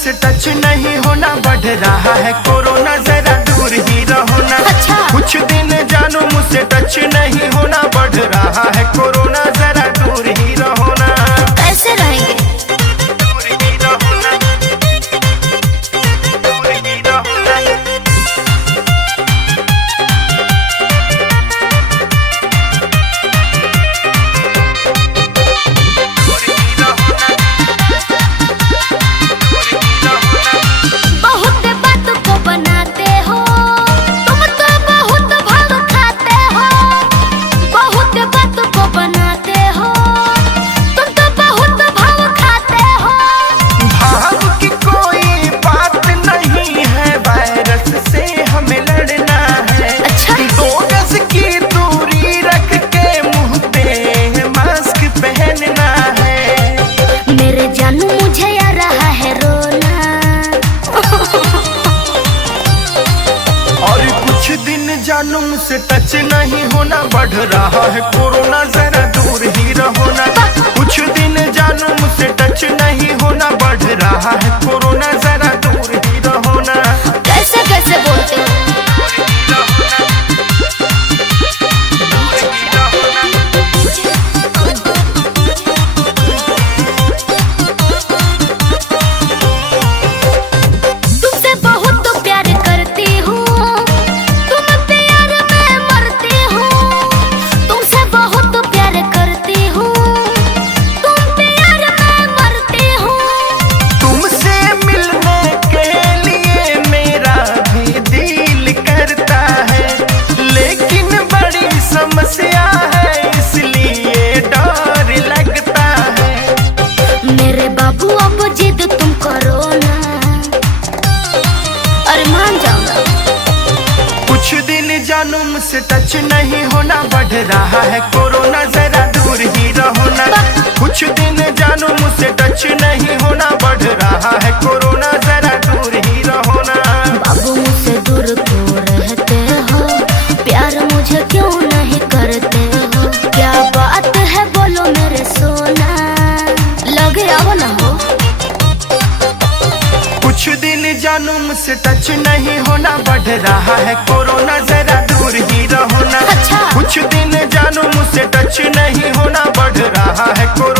मुझसे टच नहीं होना, बढ़ रहा है कोरोना, जरा दूर ही रहो ना। अच्छा। कुछ दिन जानू मुझसे टच नहीं होना, बढ़ रहा है कोरोना, जरा दूर ही रहो ना। कैसे रहेंगे? दूर ही रहो ना, दूर ही रहो ना। बहुत बात को बनाते हो तुम, तो बहुत भाव खाते हो। बहुत बात को बनाते हो तुम, तो बहुत भाव खाते हो। भाव की कोई बात नहीं है, वायरस से हमें लड़ना है। अच्छा। 2 गज की दूरी रख के मुंह पे मास्क पहनना है। मेरे जानू मुझे आ रहा है रोना। और कुछ दिन जानू मुझसे टच नहीं होना, बढ़ रहा है कोरोना, जरा दूर ही रहो ना। कुछ दिन जानू मुझसे टच नहीं होना, बढ़ रहा है कोरोना, जरा दूर ही रहो ना। कैसे कैसे बोलते हो? तुमसे बहुत तो प्यार करती हूँ, तुम प्यार में मरती हूँ। तुमसे बहुत तो प्यार करती हूँ, तुम प्यार में मरती हूँ। तुमसे मिलने के लिए मेरा भी दिल करता है, लेकिन बड़ी समस्या है, इसलिए डर लगता है। मेरे बाबू अब जिद तुम करो ना, अरे मान जाओ ना। कुछ दिन जानू मुझसे टच नहीं होना, बढ़ रहा है कोरोना, जरा दूर ही रहो ना। कुछ दिन जानू मुझसे टच नहीं होना, बढ़ रहा है कोरोना, जरा दूर ही रहो ना। बाबू मुझसे दूर क्यों रहते हो? प्यार मुझे क्यों नहीं करते हो? क्या बात है बोलो मेरे सोना, लगे आओ ना हो। कुछ दिन जानू मुझसे टच नहीं होना, बढ़ रहा है कोरोना, जरा दूर ही रहो ना। अच्छा। कुछ दिन जानू मुझसे टच नहीं होना, बढ़ रहा है कोरोना।